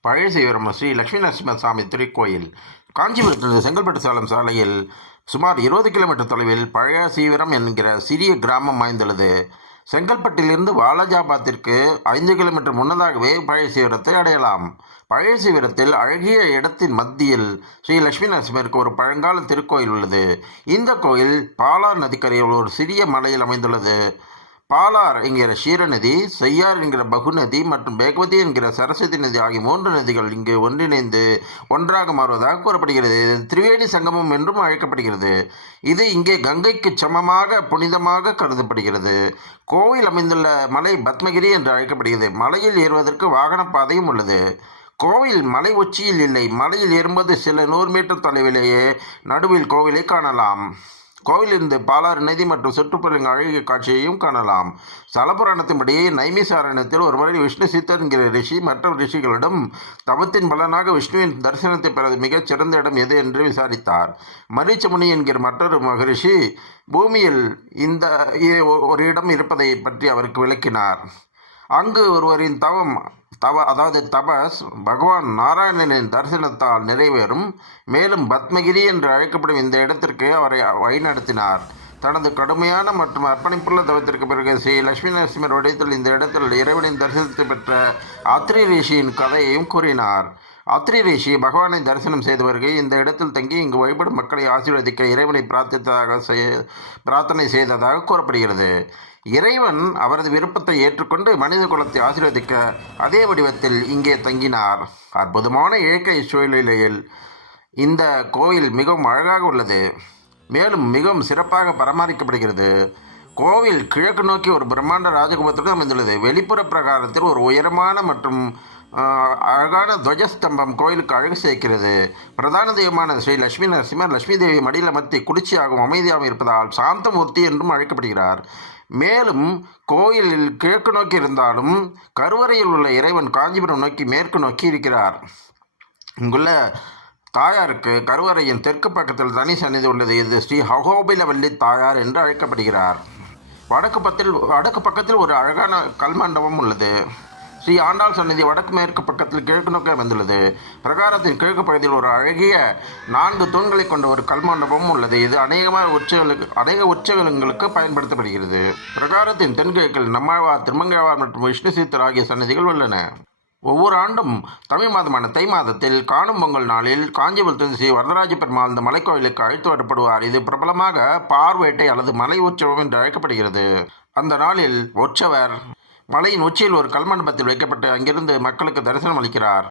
பழைய சீவரம் ஸ்ரீ லட்சுமி நரசிம்மசாமி திருக்கோயில். காஞ்சிபுரத்திலிருந்து செங்கல்பட்டு சேலம் சாலையில் சுமார் இருபது கிலோமீட்டர் தொலைவில் பழைய சீவரம் என்கிற சிறிய கிராமம் அமைந்துள்ளது. செங்கல்பட்டிலிருந்து வாலாஜாபாத்திற்கு ஐந்து கிலோமீட்டர் முன்னதாகவே பழைய சீவரத்தை அடையலாம். பழைய சீவரத்தில் அழகிய இடத்தின் மத்தியில் ஸ்ரீ லட்சுமி நரசிம்மருக்கு ஒரு பழங்கால திருக்கோயில் உள்ளது. இந்த கோயில் பாலார் நதிக்கரையில் ஒரு சிறிய மலையில் அமைந்துள்ளது. பாலார் என்கிற ஷீரநதி செய்யார் என்கிற பகுநதி மற்றும் பேகவதி என்கிற சரஸ்வதி நதி ஆகிய மூன்று நதிகள் இங்கு ஒன்றிணைந்து ஒன்றாக மாறுவதாக கூறப்படுகிறது. திரிவேணி சங்கமம் என்றும் அழைக்கப்படுகிறது. இது இங்கே கங்கைக்கு சமமாக புனிதமாக கருதப்படுகிறது. கோவில் அமைந்துள்ள மலை பத்மகிரி என்று அழைக்கப்படுகிறது. மலையில் ஏறுவதற்கு வாகன பாதையும் உள்ளது. கோவில் மலை உச்சியில் இல்லை. மலையில் ஏறும்போது சில நூறு மீட்டர் தொலைவிலேயே நடுவில் கோவிலை காணலாம். கோவிலிருந்து பாலாறு நதி மற்றும் சுற்றுப்புறங்க அழகிய காட்சியையும் காணலாம். ஸ்தலபுராணத்தின்படி நைமிசாரணத்தில் ஒரு முறை விஷ்ணு சித்தர் என்கிற ரிஷி மற்ற ரிஷிகளிடம் தவத்தின் பலனாக விஷ்ணுவின் தரிசனத்தை பெற மிகச் சிறந்த இடம் எது என்று விசாரித்தார். மரீச்சமுனி என்கிற மற்றொரு மகரிஷி பூமியில் இந்த இ- ஒரு இடம் இருப்பதை பற்றி அவருக்கு விளக்கினார். அங்கு ஒருவரின் தவம் தவ அதாவது தபஸ் பகவான் நாராயணனின் தரிசனத்தால் நிறைவேறும். மேலும் பத்மகிரி என்று அழைக்கப்படும் இந்த இடத்திற்கு அவரை வழிநடத்தினார். தனது கடுமையான மற்றும் அர்ப்பணிப்புள்ள தவத்திற்கு பிறகு ஸ்ரீ லட்சுமி நரசிம்மர் வடிவத்தில் இந்த இடத்தில் இறைவனின் தரிசனத்தை பெற்ற அத்ரி ரிஷியின் கதையையும் கூறினார். அத்ரி ரிஷி பகவானை தரிசனம் செய்த இந்த இடத்தில் தங்கி இங்கு வழிபடும் மக்களை ஆசீர்வதிக்க இறைவனை பிரார்த்தித்ததாக செய்- பிரார்த்தனை செய்ததாக கூறப்படுகிறது. இறைவன் அவரது விருப்பத்தை ஏற்றுக்கொண்டு மனித குலத்தை ஆசீர்வதிக்க அதே வடிவத்தில் இங்கே தங்கினார். அற்புதமான இயற்கை சூழ்நிலையில் இந்த கோயில் மிகவும் அழகாக உள்ளது. மேலும் மிகவும் சிறப்பாக பராமரிக்கப்படுகிறது. கோவில் கிழக்கு நோக்கி ஒரு பிரம்மாண்ட ராஜகுபத்துடன் அமைந்துள்ளது. வெளிப்புற பிரகாரத்தில் ஒரு உயரமான மற்றும் அழகான துவஜஸ்தம்பம் கோயிலுக்கு அழகு சேர்க்கிறது. பிரதான தெய்வமான ஸ்ரீ லட்சுமி நரசிம்மர் லட்சுமி தேவி மடியில் மத்தி குளிர்ச்சியாகவும் அமைதியாகவும் இருப்பதால் சாந்தமூர்த்தி என்றும் அழைக்கப்படுகிறார். மேலும் கோயிலில் கிழக்கு நோக்கி இருந்தாலும் கருவறையில் உள்ள இறைவன் காஞ்சிபுரம் நோக்கி மேற்கு நோக்கி இருக்கிறார். இங்குள்ள தாயாருக்கு கருவறையின் தெற்கு பக்கத்தில் தனி சன்னிதி உள்ளது. இது ஸ்ரீ ஹகோபிலவல்லி தாயார் என்று அழைக்கப்படுகிறார். வடக்கு பக்கத்தில் வடக்கு பக்கத்தில் ஒரு அழகான கல்மண்டபம் உள்ளது. ஸ்ரீ ஆண்டாள் சன்னதி வடக்கு மேற்கு பக்கத்தில் கிழக்கு நோக்கி அமைந்துள்ளது. பிரகாரத்தின் கிழக்கு பகுதியில் ஒரு அழகிய நான்கு தூண்களை கொண்ட ஒரு கல்மண்டபமும் உள்ளது. இது அநேகமாக உற்சவங்களுக்கு அநேக உற்சவங்களுக்கு பயன்படுத்தப்படுகிறது. பிரகாரத்தின் தென்கிழக்கில் நம்மாழ்வார் திருமங்கழ்வார் மற்றும் விஷ்ணு சீத்தர் ஆகிய சன்னதிகள் உள்ளன. ஒவ்வொரு ஆண்டும் தமிழ் மாதமான தை மாதத்தில் காணும் பொங்கல் நாளில் காஞ்சிபுரத்தில் ஸ்ரீ வரதராஜ பெருமாள் இந்த மலைக்கோயிலுக்கு அழைத்து வரப்படுவார். இது பிரபலமாக பார்வேட்டை அல்லது மலை உற்சவம் என்று அழைக்கப்படுகிறது. அந்த நாளில் உற்சவர் மலையின் உச்சியில் ஒரு கல்மண்டபத்தில் வைக்கப்பட்டு அங்கிருந்து மக்களுக்கு தரிசனம் அளிக்கிறார்